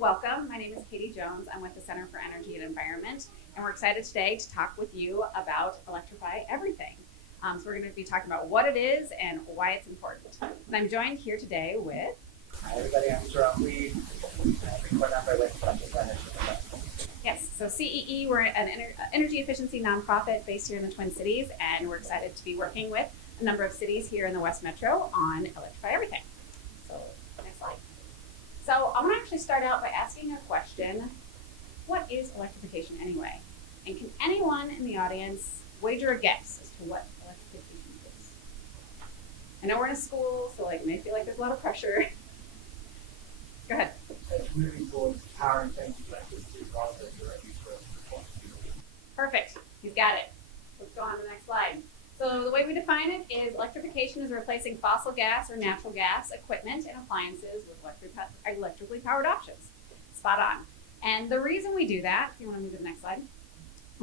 welcome. My name is Katie Jones. I'm with the Center for Energy and Environment, and we're excited today to talk with you about Electrify Everything. So we're going to be talking about what it is and why it's important. And I'm joined here today with... Hi everybody, I'm Jerome. We board member with Electrifying Everything. Yes, so CEE, we're an energy efficiency nonprofit based here in the Twin Cities, and we're excited to be working with a number of cities here in the West Metro on Electrify Everything. So, next slide. So I'm going to actually start out by asking a question. What is electrification anyway? And can anyone in the audience wager a guess as to what electrification is? I know we're in a school, so you may feel like there's a lot of pressure. Go ahead. It's moving towards powering things with electricity rather than directly for fossil fuels. Perfect. You've got it. Let's go on to the next slide. So the way we define it is electrification is replacing fossil gas or natural gas equipment and appliances with electrically powered options. Spot on. And the reason we do that, if you want to move to the next slide.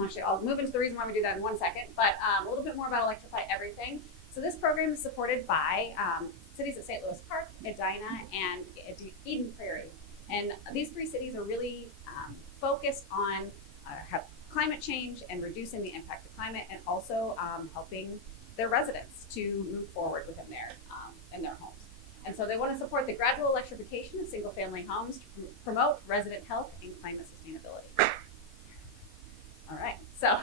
Actually, I'll move into the reason why we do that in 1 second, but a little bit more about Electrify Everything. So this program is supported by cities of St. Louis Park, Edina, and Eden Prairie. And these three cities are really focused on climate change and reducing the impact of climate, and also helping their residents to move forward within in their homes. And so they want to support the gradual electrification of single-family homes to promote resident health and climate sustainability. All right, so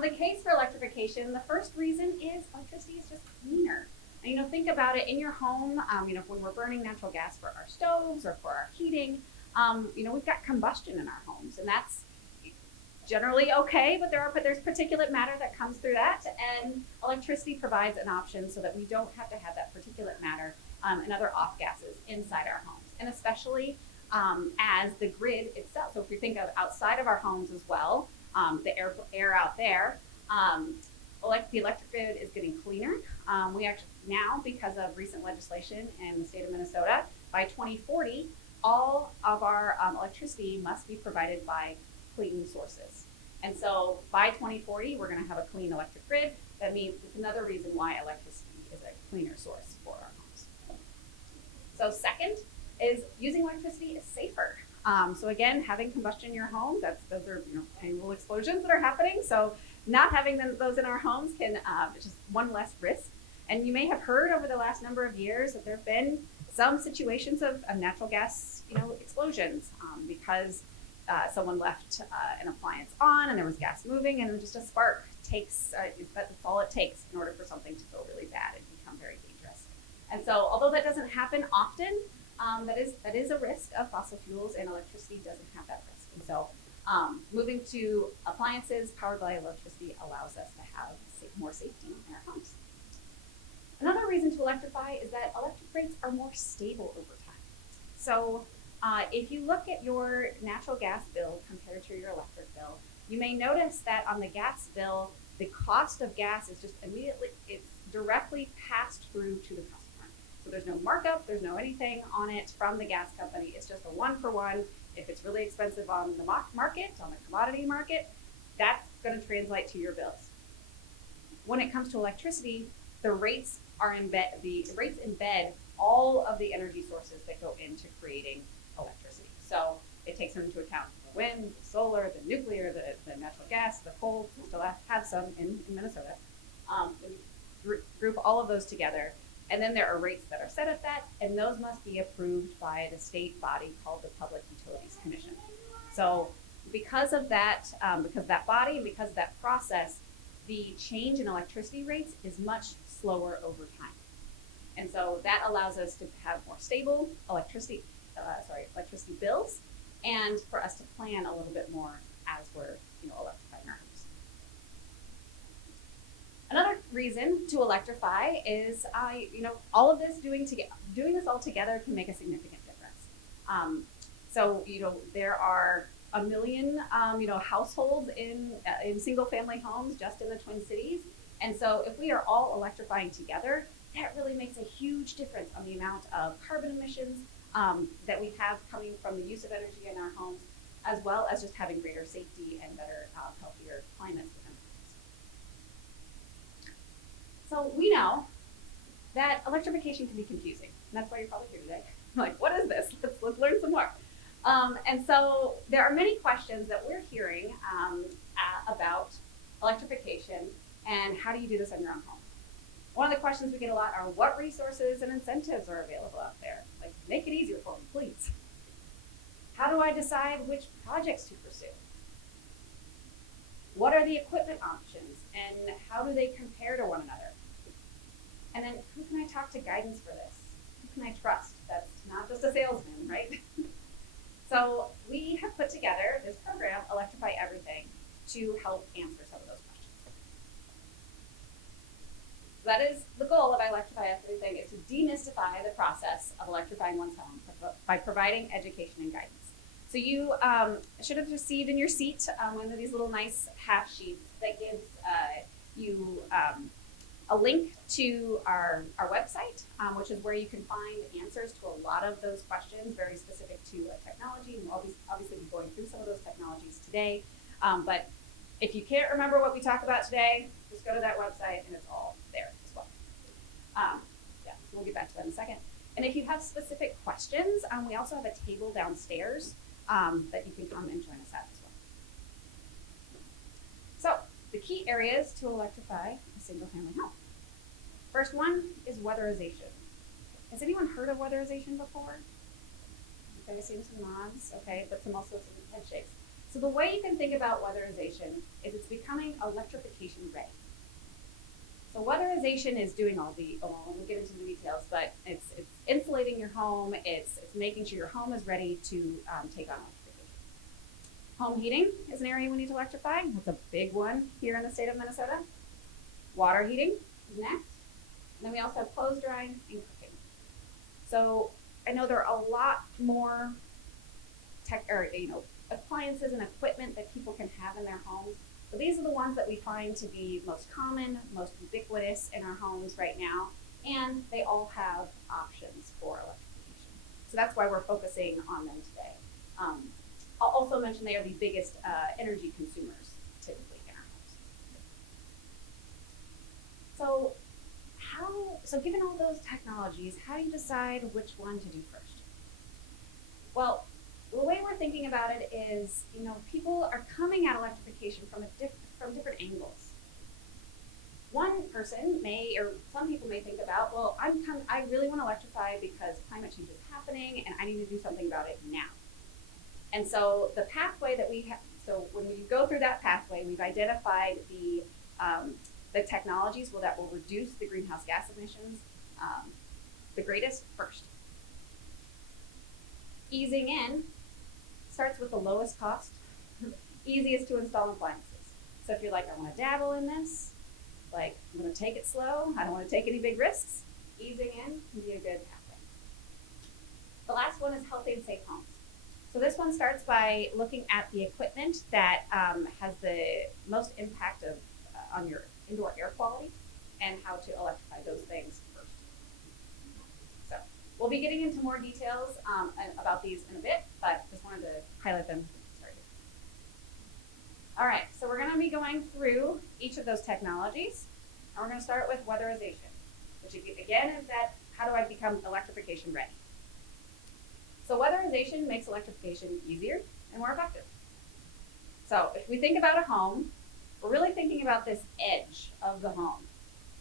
the case for electrification, the first reason is electricity is just cleaner. And, think about it in your home, when we're burning natural gas for our stoves or for our heating, we've got combustion in our homes, and that's generally okay, but there's particulate matter that comes through that, and electricity provides an option so that we don't have to have that particulate matter and other off gases inside our homes, and especially as the grid itself. So if we think of outside of our homes as well, the air out there, the electric grid is getting cleaner. We actually now, because of recent legislation in the state of Minnesota, by 2040, all of our electricity must be provided by clean sources. And so by 2040, we're going to have a clean electric grid. That means it's another reason why electricity is a cleaner source for our homes. So second is using electricity is safer. So again, having combustion in your home, those are annual explosions that are happening. So not having those in our homes can just one less risk. And you may have heard over the last number of years that there have been some situations of natural gas explosions because someone left an appliance on and there was gas moving, and just a spark that's all it takes in order for something to go really bad and become very dangerous. And so although that doesn't happen often, that is a risk of fossil fuels, and electricity doesn't have that risk. And so moving to appliances powered by electricity allows us to have more safety in our homes. Another reason to electrify is that electric rates are more stable over time. So if you look at your natural gas bill compared to your electric bill, you may notice that on the gas bill, the cost of gas is just it's directly passed through to the customer. So there's no markup, there's no anything on it from the gas company. It's just a one-for-one. If it's really expensive on the market, on the commodity market, that's going to translate to your bills. When it comes to electricity, the rates embed all of the energy sources that go into creating electricity. So it takes into account the wind, the solar, the nuclear, the natural gas, the coal. We still have some in Minnesota. Group all of those together. And then there are rates that are set at that, and those must be approved by the state body called the Public Utilities Commission. So because of that body and because of that process, the change in electricity rates is much slower over time. And so that allows us to have more stable electricity bills, and for us to plan a little bit more as we're electrifying our homes. Another reason to electrify is all of this doing this all together can make a significant difference. So there are 1 million households in single family homes just in the Twin Cities, and so if we are all electrifying together, that really makes a huge difference on the amount of carbon emissions that we have coming from the use of energy in our homes, as well as just having greater safety and better, healthier climates within homes. So we know that electrification can be confusing, and that's why you're probably here today. Like, what is this? Let's learn some more. And so there are many questions that we're hearing about electrification and how do you do this on your own home. One of the questions we get a lot are what resources and incentives are available out there? Like, make it easier for me, please. How do I decide which projects to pursue? What are the equipment options and how do they compare to one another? And then who can I talk to guidance for this? Who can I trust? That's not just a salesman, right? So we have put together this program, Electrify Everything, to help answer some of those questions. That is the goal of Electrify Everything, is to demystify the process of electrifying one's home by providing education and guidance. So you should have received in your seat one of these little nice half sheets that gives you a link to our website, which is where you can find answers to a lot of those questions, very specific to technology. And we'll obviously be going through some of those technologies today. But if you can't remember what we talk about today, just go to that website and it's all there as well. Yeah, so we'll get back to that in a second. And if you have specific questions, we also have a table downstairs that you can come and join us at as well. So the key areas to electrify a single family home. First one is weatherization. Has anyone heard of weatherization before? Okay, seeing some nods, okay, but also some head shakes. So the way you can think about weatherization is it's becoming electrification ready. So weatherization is doing all the, we'll get into the details, but it's insulating your home, it's making sure your home is ready to take on electrification. Home heating is an area we need to electrify. That's a big one here in the state of Minnesota. Water heating is next. And then we also have clothes drying and cooking. So I know there are a lot more appliances and equipment that people can have in their homes. But these are the ones that we find to be most common, most ubiquitous in our homes right now, and they all have options for electrification. So that's why we're focusing on them today. I'll also mention they are the biggest energy consumers typically in our homes. So given all those technologies, how do you decide which one to do first? Well, the way we're thinking about it is, people are coming at electrification from different angles. One person may, or some people may think about, well, I really want to electrify because climate change is happening and I need to do something about it now. And so the pathway that we have, so when we go through that pathway, we've identified the technologies that will reduce the greenhouse gas emissions the greatest first. Easing in starts with the lowest cost, easiest to install appliances. So if you're like, I want to dabble in this, like I'm going to take it slow, I don't want to take any big risks, easing in can be a good pathway. The last one is healthy and safe homes. So this one starts by looking at the equipment that has the most impact on your indoor air quality and how to electrify those things first. So we'll be getting into more details about these in a bit, but just wanted to highlight them to get started. All right, so we're going to be going through each of those technologies, and we're going to start with weatherization, which again is that how do I become electrification ready? So weatherization makes electrification easier and more effective. So if we think about a home, we're really thinking about this edge of the home.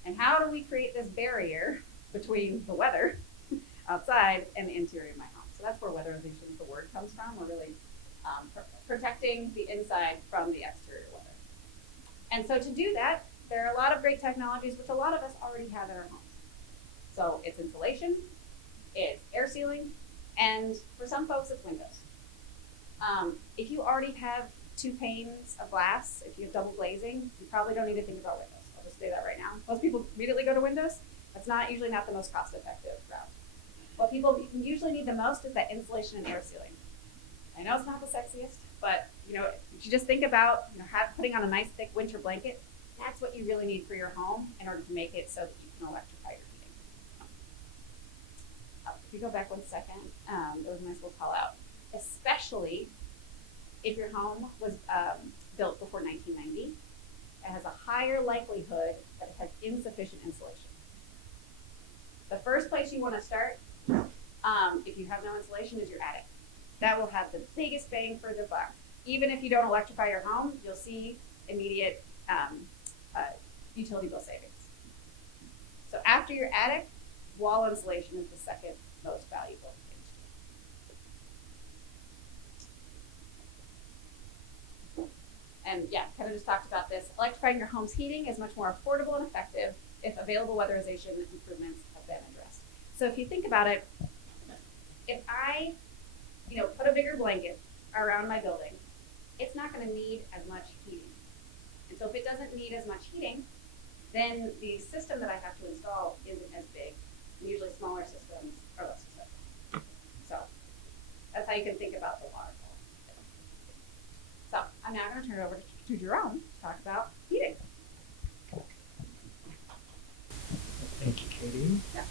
And how do we create this barrier between the weather outside and the interior of my home? So that's where weatherization, the word, comes from. We're really protecting the inside from the exterior weather. And so to do that, there are a lot of great technologies which a lot of us already have in our homes. So it's insulation, it's air sealing, and for some folks it's windows. If you already have 2 panes of glass, if you have double glazing, you probably don't need to think about windows. I'll just say that right now. Most people immediately go to windows. That's usually not the most cost-effective route. What people usually need the most is that insulation and air sealing. I know it's not the sexiest, but if you just think about putting on a nice thick winter blanket, that's what you really need for your home in order to make it so that you can electrify your heating. If you go back 1 second, there was a nice little call out, especially if your home was built before 1990, it has a higher likelihood that it has insufficient insulation. The first place you want to start, if you have no insulation, is your attic. that will have the biggest bang for the buck. Even if you don't electrify your home, you'll see immediate utility bill savings. So after your attic, wall insulation is the second most valuable thing. And yeah, kind of just talked about this. Electrifying your home's heating is much more affordable and effective if available weatherization improvements have been addressed. So if you think about it, if I, put a bigger blanket around my building, it's not going to need as much heating. And so if it doesn't need as much heating, then the system that I have to install isn't as big. And usually smaller systems are less expensive. So that's how you can think about the waterfall. So I'm now going to turn it over to Jerome to talk about heating. Thank you, Katie. Yeah.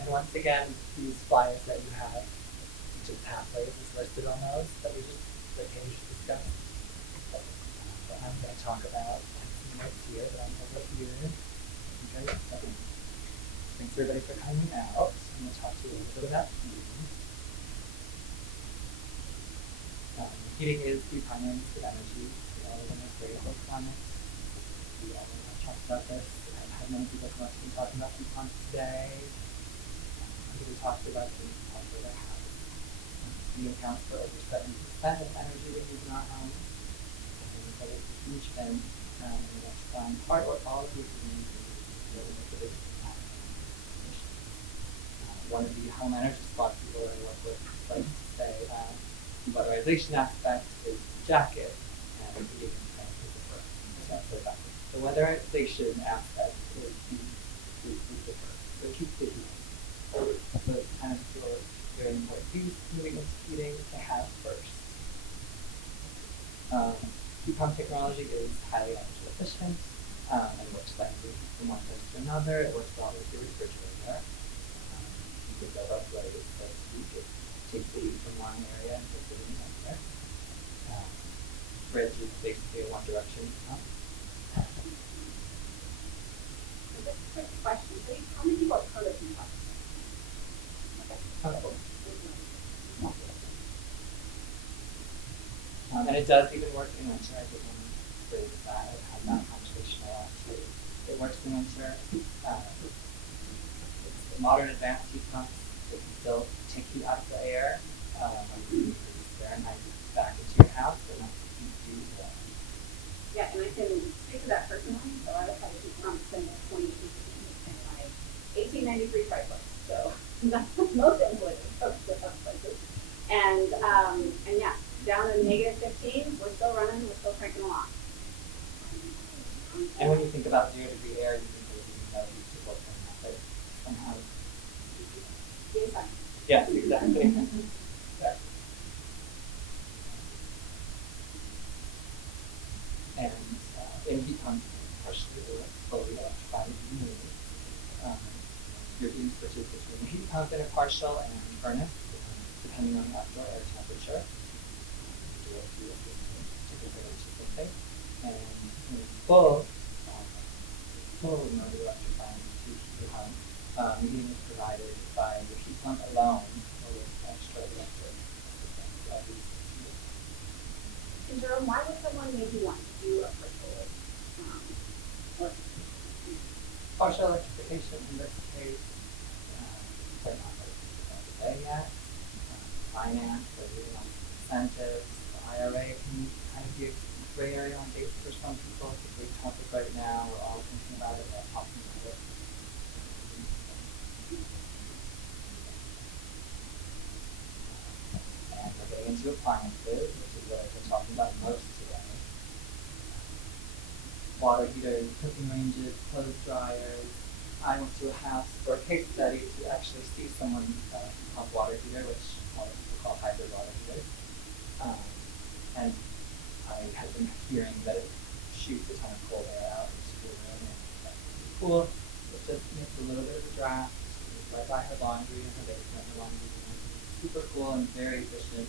And once again, these flyers that you have, each of the pathways is listed on those that we just discussed. So I'm going to talk about some notes here that I'm over here. Okay, so thanks everybody for coming out. I'm going to talk to you a little bit about heating. Heating is the primary use of energy. We all live in a very close climate. We all know I've talked about this. I've had many people come up to me talking about heat pumps today. We talked about the heat pumps that I have. We account for over 70% of energy we use in our homes. And so it's a huge thing. We want to find part or all of the needs really make a big impact. One of the home energy spots people that I work with like to say the weatherization aspect is the jacket and the heating aspect is the fur. The weatherization aspect is the fur. So it keeps the heat. So it's kind of still very important use moving into heating to have first. Heat pump technology is highly energy efficient and works nicely from one place to another. It works well with your refrigerator. You can build up layers so to speak. It takes the heat from one area and puts it in another. Fridge is basically a one direction pump. Quick question, please. How many people have heard of heat pumps? And it does even work in winter. I did want to phrase that. I've had that conversation a lot too. It works in winter. It's the modern advanced heat pumps. It can still take heat out of the air. Fahrenheit back into your house, and that's keep you warm. Yeah, and I can speak to that personally. So I had a heat pump since 2018 in my 1893 Chrysler. So that's most insulated places. And yeah, down to -15, we're still running, we're still cranking along. And when you think about 0 degree air, you can know these people can happen somehow. Yes, exactly. And in heat pumps, partially fully electrified units. Your heat switches between a heat pump and a partial and a furnace, depending on the outdoor air temperature. And in full mode electrifying to heat your home, heating is provided by the heat pump alone or with extra electric systems. And Jerome, why would someone maybe want to do a partial electrification in this case, they're not ready to say yet. Finance, they're really on incentives. The IRA can kind of be a gray area on dates for some people. It's a big topic right now. We're all thinking about it, talking about it. And we're getting into appliances, which is what I've been talking about most today. Water heaters, cooking ranges, clothes dryers. I went to a house for a case study to actually see someone pump water heater, which a lot of people call hybrid water heaters. And I had been hearing that it shoots a ton of cold air out into the room, and that's really cool. It just makes a little bit of a draft. It's right by her laundry in her basement. Her laundry is super cool and very efficient.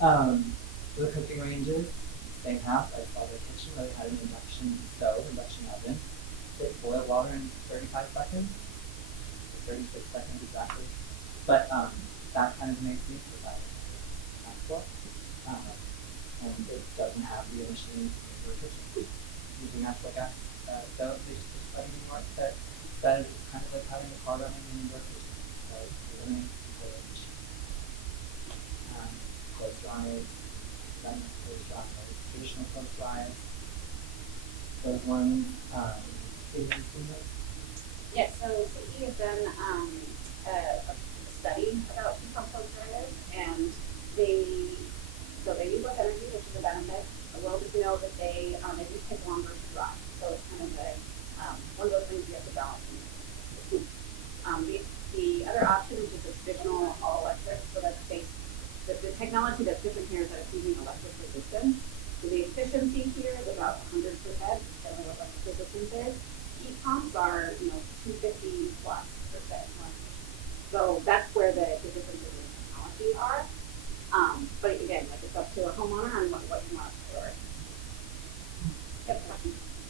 So the cooking ranges, same house. I saw the kitchen where they had an induction stove, induction oven. It boiled water in 35 seconds, 36 seconds exactly. But that kind of makes me provide transport. And it doesn't have the emissions or efficiency using natural gas. So they just studied in York that it's kind of like having a car running in your kitchen. So it eliminates storage. Clothes dryers, feminine clothes dryers, traditional clothes dryers. Those ones, Yes, so CE has done a study about heat pump clothes dryers, and they use less energy, which is a benefit. A little bit to know that they do take longer to dry, so it's kind of one of those things you have to balance. The other option is just a traditional all electric, so that's based. The technology that's different here is that it's using electric resistance. So the efficiency here is about 100%, of what electric resistance is. Heat pumps are, 250 plus %. So that's where the differences in technology are. But again, like it's up to a homeowner on what you want to store. Yep.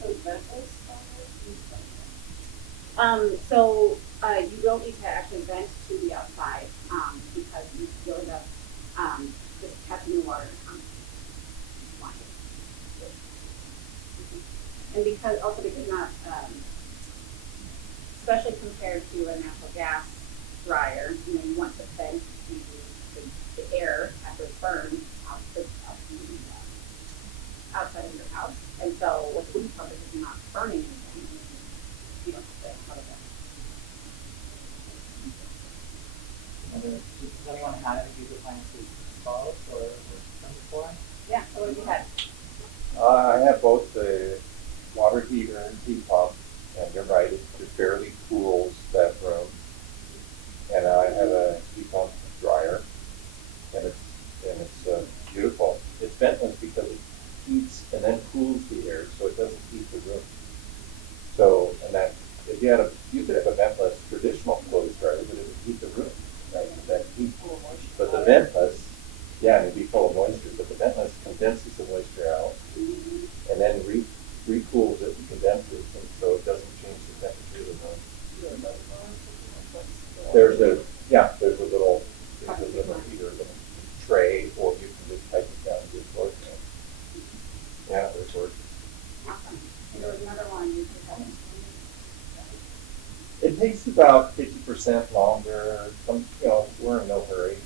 So ventils. So you don't need to actually vent to the outside because you end up just catching the water to come. And because not, especially compared to a natural gas dryer, you want to vent the air after it's burned outside of your house. And so with the heat pump, if you're not burning anything, you don't have to out of it. Does anyone have any these appliances installed or done before? Yeah, so what have you had? I have both the water heater and heat pump, and you're right, it barely cools that room. And I have a heat pump dryer, and it's beautiful. It's ventless because it heats and then cools the air, so it doesn't heat the room. So, and that if you could have a ventless traditional clothes dryer, but it would heat the room. That heat. But the ventless, yeah, it'd be full of moisture, but the ventless condenses the moisture out and then recools it and condenses, and so it doesn't change the temperature of the room. There's a little heater, little tray, or you can just type it down and do it for it. Yeah, there's work. Awesome. And there was another one you could have. It takes about 50% longer. We're in no hurry.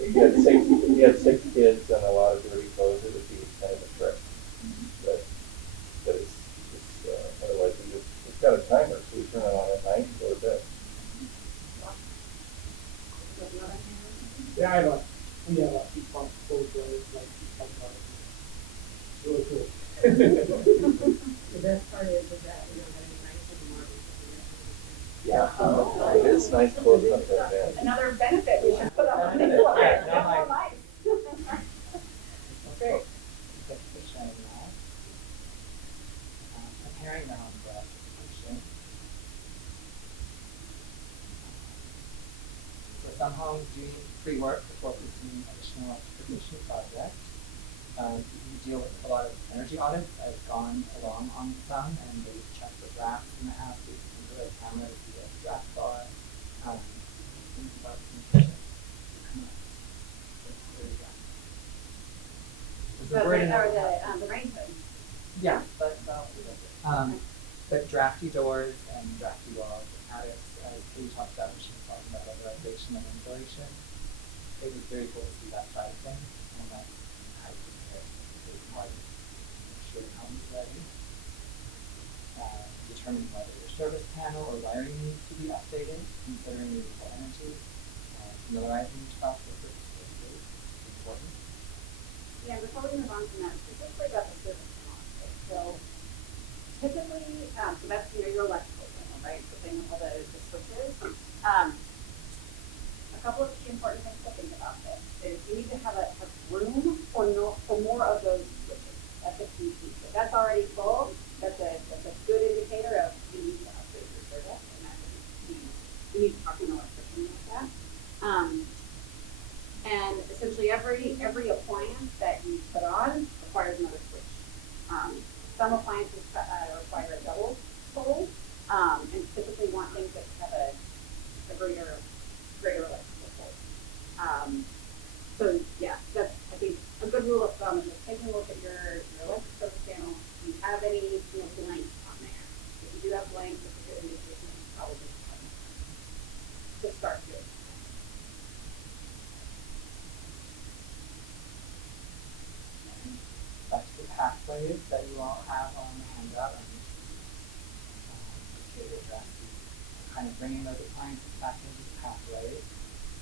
If you had six kids and a lot of dirty clothes, it would be kind of a trick. But it's otherwise it's got a timer, so we turn it on at night and go to bed. Yeah, we have a heat pump clothes dryers, like heat pump dryers. It's really cool. The best part is that we don't have any nice anymore. Yeah, it is nice clothes up there, man. Another benefit we should put on the slide. That's more nice. Great. Comparing them on the application. So some homes do pre-work before pursuing additional electrification projects. You deal with a lot of energy audits. I've gone along on some, and they check the drafts in the house. You can go to the camera to see what the drafts are. Things about the The rain hood. yeah, but drafty doors and drafty walls, attics, as we talked about when she was talking about weatherization and insulation. It was very cool to see that side of things, and that's how you compare the market, make sure the home is ready. Determine whether your service panel or wiring needs to be updated, considering renewable energy. Familiarizing yourself with this is really important. Yeah, before we move on from that, specifically about the service panel. So typically, so that's your electrical panel, right? The thing with all the switches. A couple of key important things to think about this is you need to have room for more of those switches. That's a key piece. If that's already full, that's a good indicator of you need to upgrade your service, and that you need to talk to an electrician like that. And essentially every appliance that you put on requires another switch. Some appliances require a double pole, and typically want things that have a greater electrical pole. So yeah, that's, I think, a good rule of thumb is just taking a look at your electric service panel. Do you have any, blanks on there? If you do have blanks, it's a good indication that you probably have to start doing. Back to the pathways that you all have on the handout. Here to address kind of bringing those appliances back into the pathways.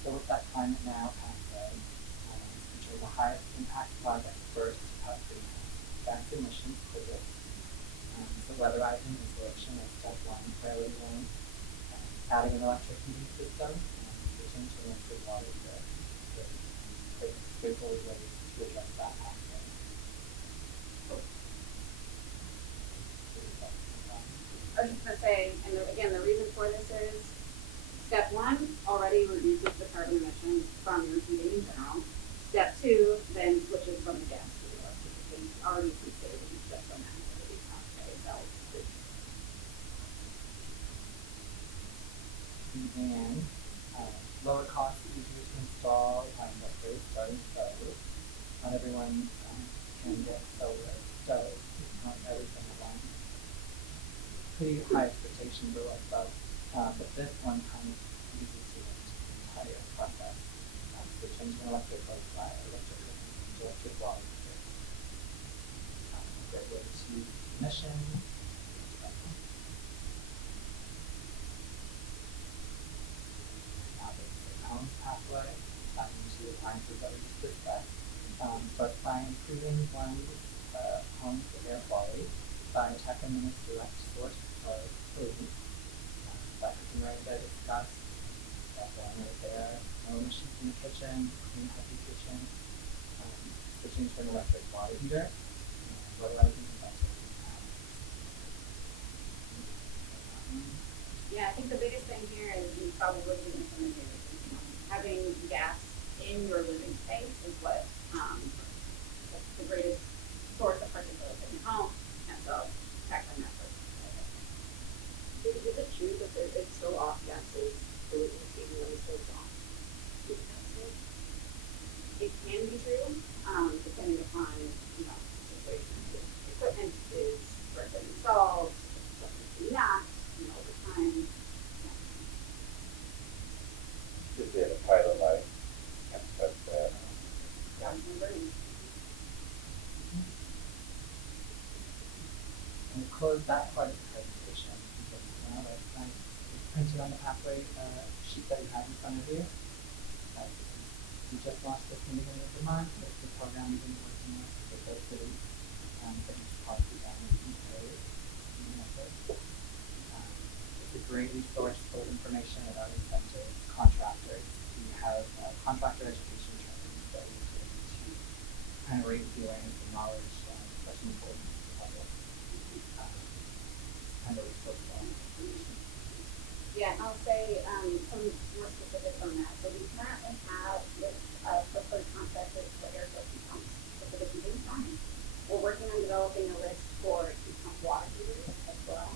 So with that climate now pathway, which are the highest impact projects first to cut greenhouse gas emissions physics. So weatherizing installation is step one, priority one. Adding an electric heating system and switching to electric water grid. Straightforward ways to address that pathway. I was just gonna say, and again, the reason for this is, step one already reduces the carbon emissions from your heating in general. Step two then switches from the gas to the electric, because you already see savings just from that activity. Okay, so. And lower cost, easier to install, upgrades, starting stove. Not everyone can get solar stove, not everything at once. Pretty high expectations are like that, but this one kind of eases the entire process. Switching to an electric clothes dryer, electric water heater. Great way to emissions. Home pathway into appliances that we just discussed. But by improving one's home's air quality by tapping in a direct source of pollutants, like the right that I discussed, that one right there, no emissions in the kitchen, clean, healthy kitchen, switching to an electric water heater, weatherizing the Yeah, I think the biggest thing here is you probably didn't implement it. Having gas in your living space is what that's the greatest source of particulates in your home, and so tackling that first. Is it true that it's still off gases pollutants even though it's still off? It can be true, depending upon, situation. If equipment is correctly installed, if not, over time. If they have a pilot light, that's that. Gas and burning. And we close that part of the presentation. Now that's nice. It's printed on the pathway sheet that you have in front of you. We just launched this in the beginning of the month. It's the program we've been working with those cities. That you should possibly down in detail. It's a great resource full of information about incentives, contractors. We have contractor education training that we do to kind of raise the awareness and knowledge, especially important to the public. Kind of resource on information. Yeah, I'll say some more specifics on that. So we currently have with preferred contractors for air source heat pumps specific heating design. We're working on developing a list for heat pump water heaters as well,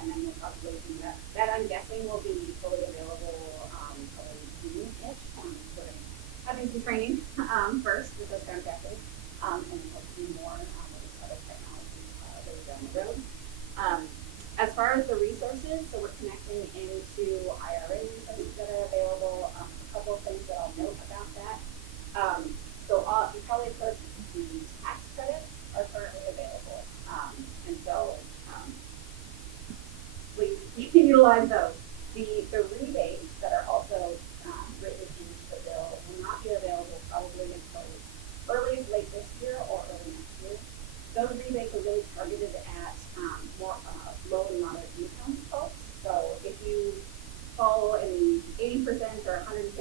and then we'll probably do that. That I'm guessing will be fully available probably June-ish. We're having some training first with those contractors, and hopefully more with other technology later down the road. As far as the resources, so we're connecting into IRA resources that are available. A couple of things that I'll note about that. You probably heard the tax credits are currently available. And so please utilize those. The rebates that are also written into the bill will not be available probably until early late this year or early next year. Those rebates are really targeted at more low and moderate income folks. So if you fall in the 80% or 150%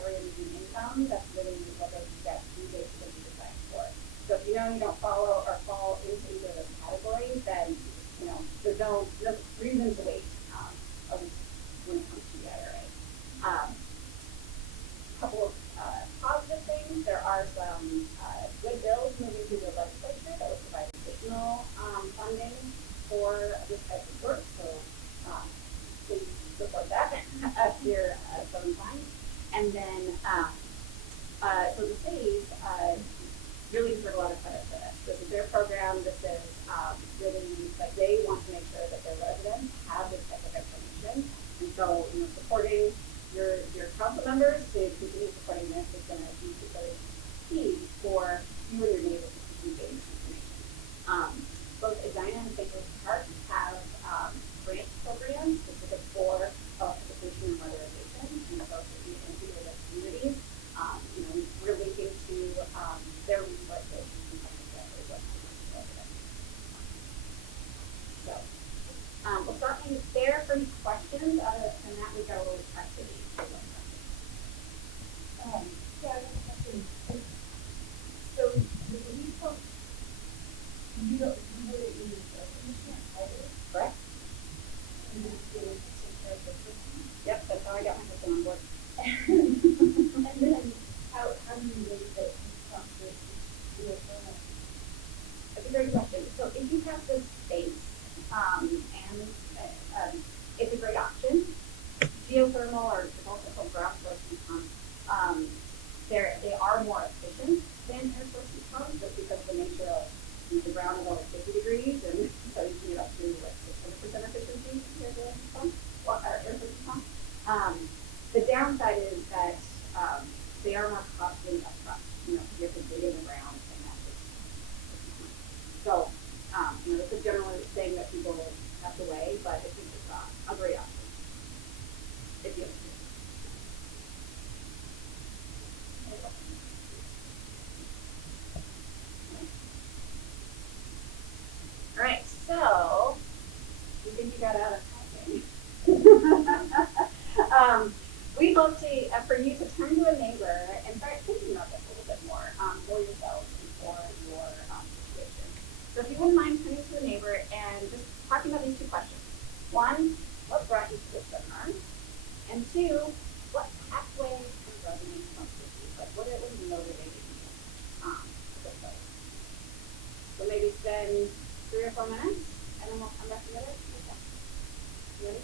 area median income, that's really what that rebate is going to be designed for. So if you don't follow or fall into either of those categories, then there's no reason to wait when it comes to the IRA. Couple of positive things. There are some good bills moving through the legislature that would provide additional funding for this type of work. So please support that as you're so inclined. And then them, this is really, like, they want to make sure that their residents have this type of information. And so, supporting your council members to continue supporting this is going to be really key for you and your neighbors to continue getting this information. Both Edina and St. Louis Park have grant programs specific for electrification and weatherization. And so if you can do with communities, we're linking to their resources and something that is what so we'll start maybe there for any questions. Other than that, we've got a little activity. Yeah, I have a question. So, we talk, you don't really use air conditioner either, Correct? and it's really take care of the system. Yep, that's how I got my husband on board. And then, how do you rate the heat pump versus geothermal? That's a great question. So if you have the space, and it's a great option. Geothermal, or it's also called ground source heat pumps, they are more efficient than air source heat pumps, just because of the nature of the ground is only 50 degrees, and so you can get up to like 600% efficiency compared to a heat pump, or air source heat pump. The downside is that they are more costly upfront. You have to dig in the ground, and that's just so. This is generally the thing that people have to weigh, but I think it's a great option. If you all right, so you think you got out of talking? We'd love to, for you to turn to a neighbor and start thinking about this a little bit more for yourselves and for your situation. So if you wouldn't mind turning to a neighbor and just talking about these two questions. One, what brought you to this seminar? And two, what pathway kind of resonates most with you? Like, what motivated you to this place? So maybe spend 3 or 4 minutes, and then we'll come back together. Okay. You ready?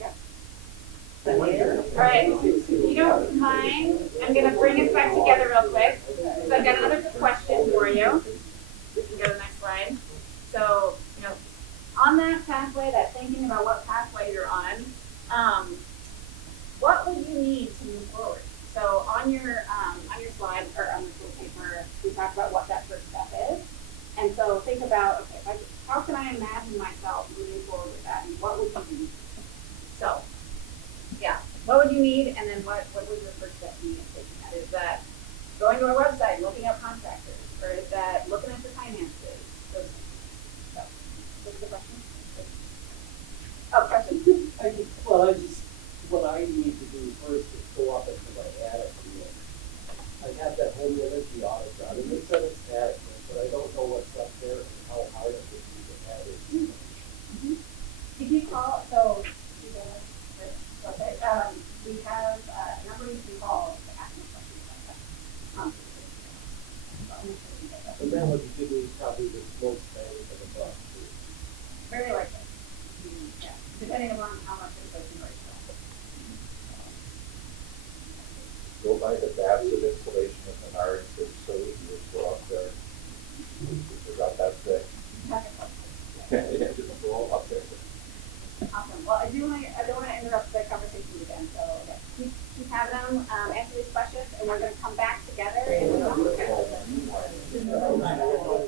Yeah. All right. If you don't mind, I'm going to bring us back together real quick. So I've got another question for you. We can go to the next slide. So, on that pathway, that thinking about what pathway you're on, what would you need to move forward? So on your slide, or on the tool paper, we talked about what that first step is. And so think about, okay, how can I imagine myself moving forward with that, and what would you need? So, yeah, what would you need, and then what would your first step be in taking that? Is that going to our website, looking up contractors, or is that looking at your finances? Those things. So, what's the question? Oh, question? What I need to do first is go up into my attic and look. I have that home energy audit done, and they said it's adequate, but I don't know what's up there and how hard it would be to add it. If you call, so we have a number you can call to ask me questions about that. And that would give me probably the most bang for the buck. Very likely. Yeah. Depending upon how much inflation rates are. Go by the Babson installation of Menards, so we can just go up there. Forgot that's it. Yeah, just go up there. Awesome. Well, I don't want to interrupt the conversation again, so yeah, keep having them answer these questions, and we're going to come back together and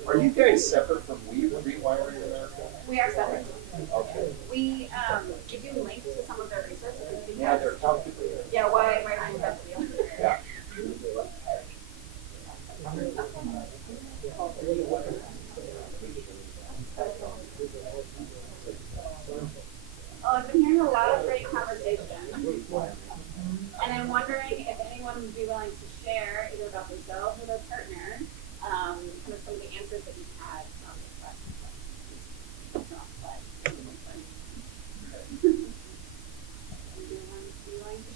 Are you guys separate from Rewiring America? we are separate. Okay. We do link to some of their resources. Yeah, they're talking. Yeah, why right on top of you. Yeah. Oh, I've been hearing a lot of great conversation. And I'm wondering if anyone would be willing to share either about themselves or their partner, kind of some of the answers that you've had from this question. Would you be willing to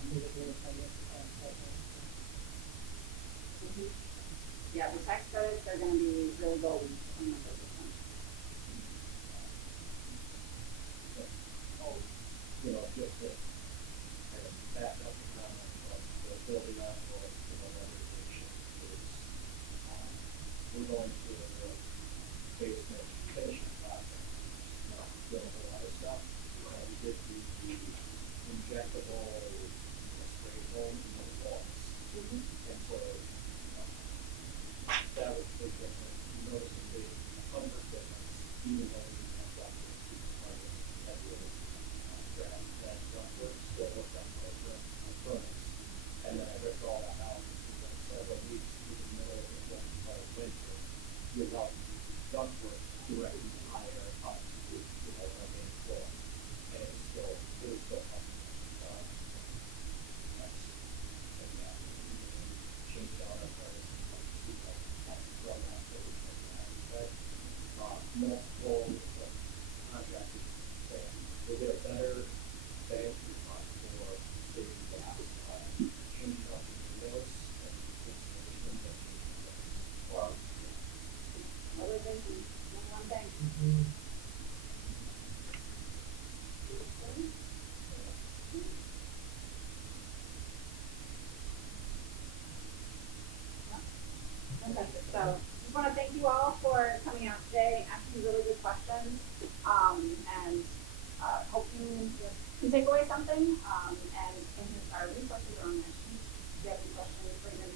single-family permits and site-plan. Yeah, the tax credits are gonna be really golden on the this one. Just to kind of back up the comment of the building envelope, weatherization is, we're going through a basement finishing project, doing a lot of stuff. We did the injectable spray foam in the walls. And so, that was a big difference. You notice a big comfort difference, even though we have got the heavier that ductwork still looked like a furnace. And then I ripped all that out for several weeks through the middle of the winter without ductwork directly higher up to our main floor. And it was still comfortable. Change it out our furnace, from that but multiple contractors saying we'll get a better bang for the buck for saving gas, changing out the windows and installation that What we're thinking, one thing. Okay, so just want to thank you all for coming out today, asking really good questions, and hope you can take away something. And our resources are on that sheet. If you have any questions, bring them